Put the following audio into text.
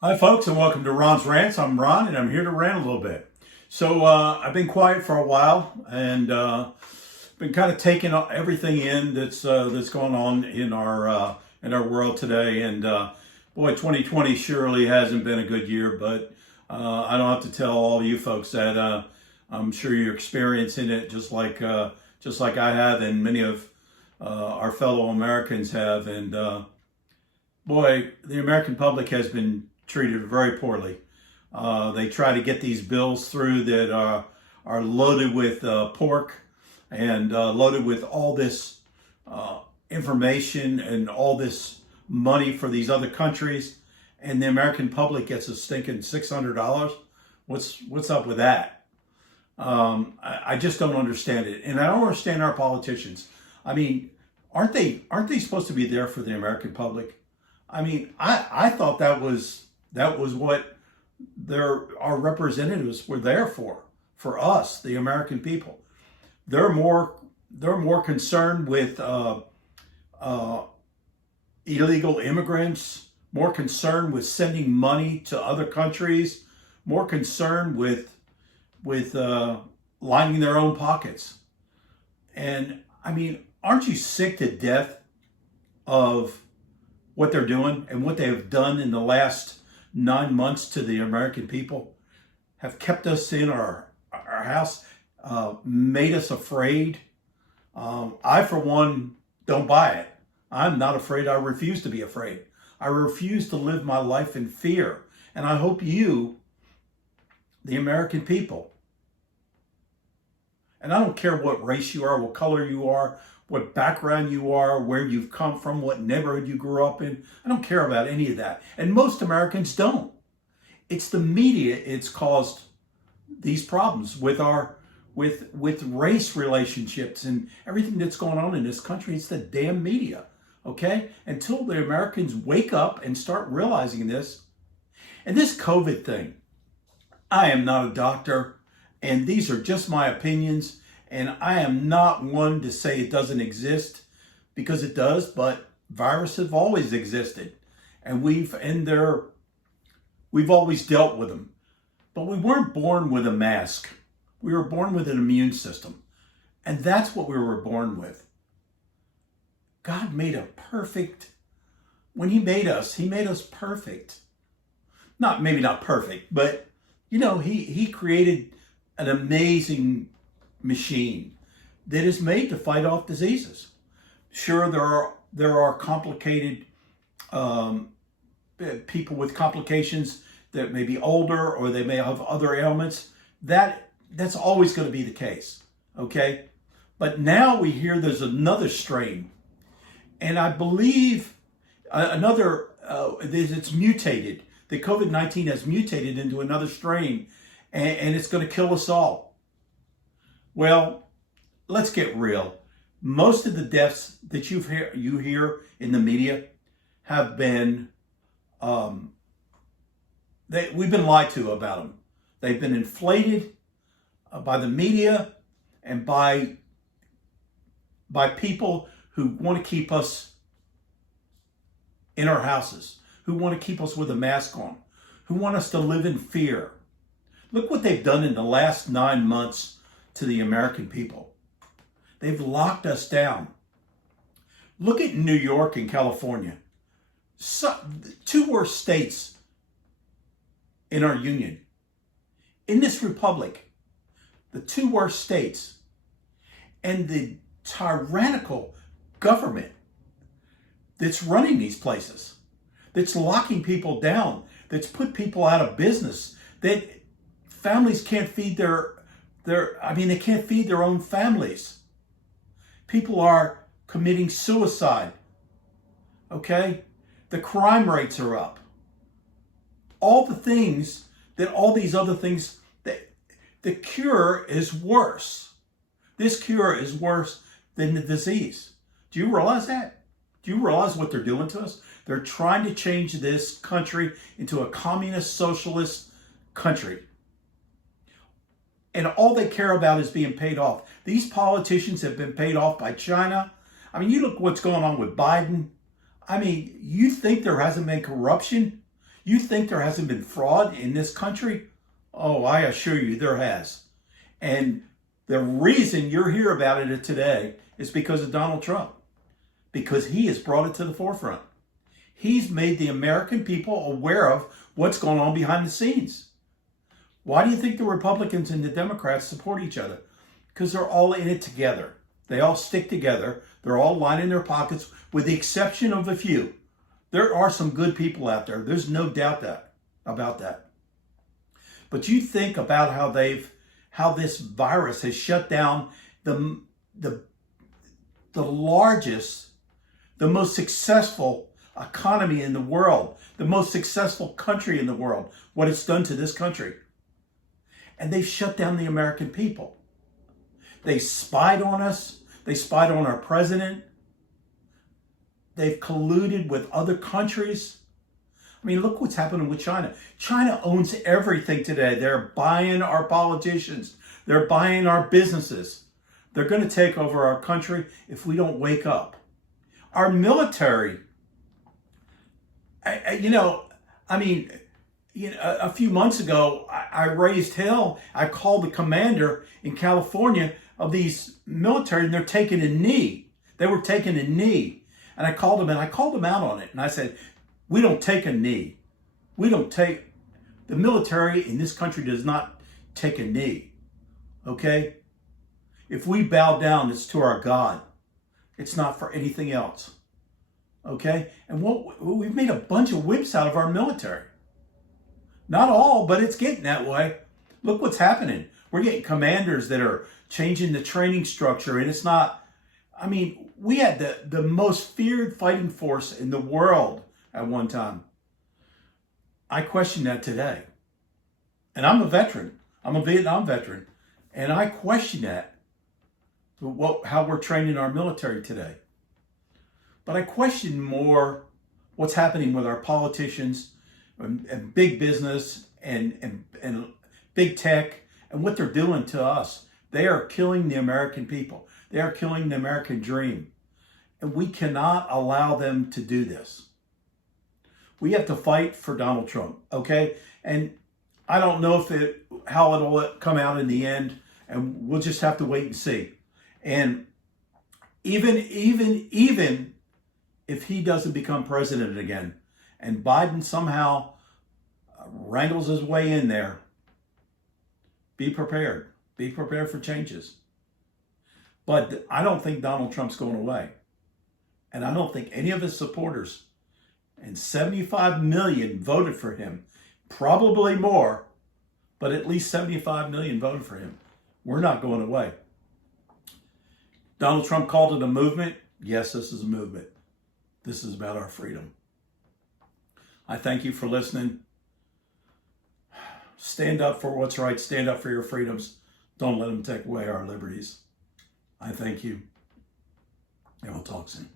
Hi, folks, and welcome to Ron's Rants. I'm Ron, and I'm here to rant a little bit. I've been quiet for a while, and been kind of taking everything in that's going on in our world today. And boy, 2020 surely hasn't been a good year. But I don't have to tell all you folks that I'm sure you're experiencing it just like I have, and many of our fellow Americans have. And boy, the American public has been treated very poorly. They try to get these bills through that are loaded with pork and loaded with all this information and all this money for these other countries, and the American public gets a stinking $600. What's up with that? I just don't understand it, and I don't understand our politicians. I mean, aren't they supposed to be there for the American public? I mean, I thought that was what our representatives were there for us, the American people. They're more concerned with uh, illegal immigrants, more concerned with sending money to other countries, more concerned with lining their own pockets. And I mean, aren't you sick to death of what they're doing and what they have done in the last 9 months to the American people? Have kept us in our house, made us afraid. I, for one, don't buy it. I'm not afraid. I refuse to be afraid. I refuse to live my life in fear. And I hope you, the American people, and I don't care what race you are, what color you are, what background you are, where you've come from, what neighborhood you grew up in. I don't care about any of that. And most Americans don't. It's the media. It's caused these problems with our with race relationships and everything that's going on in this country. It's the damn media. Okay? Until the Americans wake up and start realizing this. And this COVID thing, I am not a doctor, and these are just my opinions, and I am not one to say it doesn't exist, because it does. But viruses have always existed, and we've always dealt with them. But we weren't born with a mask. We were born with an immune system. And that's what we were born with. God made a perfect, when He made us perfect. Maybe not perfect, but He created an amazing machine that is made to fight off diseases. Sure, there are complicated people with complications that may be older, or they may have other ailments. That's always going to be the case, okay? But now we hear there's another strain, and I believe it's mutated. The COVID-19 has mutated into another strain, and it's going to kill us all. Well, let's get real. Most of the deaths that you hear in the media have been we've been lied to about them. They've been inflated by the media and by people who want to keep us in our houses, who want to keep us with a mask on, who want us to live in fear. Look what they've done in the last 9 months to the American people. They've locked us down. Look at New York and California, two worst states in our union. In this republic, the two worst states, and the tyrannical government that's running these places, that's locking people down, that's put people out of business, that families can't feed they can't feed their own families. People are committing suicide. Okay? The crime rates are up. All these other things, the cure is worse. This cure is worse than the disease. Do you realize that? Do you realize what they're doing to us? They're trying to change this country into a communist socialist country. And all they care about is being paid off. These politicians have been paid off by China. I mean, you look what's going on with Biden. I mean, you think there hasn't been corruption? You think there hasn't been fraud in this country? Oh, I assure you there has. And the reason you're here about it today is because of Donald Trump, because he has brought it to the forefront. He's made the American people aware of what's going on behind the scenes. Why do you think the Republicans and the Democrats support each other? Because they're all in it together. They all stick together. They're all lining their pockets, with the exception of a few. There are some good people out there. There's no doubt about that. But you think about how this virus has shut down the largest, the most successful economy in the world, the most successful country in the world, what it's done to this country. And they've shut down the American people. They spied on us. They spied on our president. They've colluded with other countries. I mean, look what's happening with China. China owns everything today. They're buying our politicians. They're buying our businesses. They're going to take over our country if we don't wake up. Our military, a few months ago, I raised hell. I called the commander in California of these military, and they're taking a knee. They were taking a knee. And I called them out on it. And I said, we don't take a knee. The military in this country does not take a knee. Okay? If we bow down, it's to our God. It's not for anything else. Okay? And we've made a bunch of wimps out of our military. Not all, but it's getting that way. Look what's happening. We're getting commanders that are changing the training structure, and it's not, we had the most feared fighting force in the world at one time. I question that today. And I'm a veteran. I'm a Vietnam veteran. And I question that, how we're training our military today. But I question more what's happening with our politicians and big business and big tech and what they're doing to us. They are killing the American people. They are killing the American dream. And we cannot allow them to do this. We have to fight for Donald Trump, okay? And I don't know how it'll come out in the end, and we'll just have to wait and see. And even if he doesn't become president again, and Biden somehow wrangles his way in there, be prepared. Be prepared for changes. But I don't think Donald Trump's going away. And I don't think any of his supporters, and 75 million voted for him, probably more, but at least 75 million voted for him. We're not going away. Donald Trump called it a movement. Yes, this is a movement. This is about our freedom. I thank you for listening. Stand up for what's right. Stand up for your freedoms. Don't let them take away our liberties. I thank you. And we'll talk soon.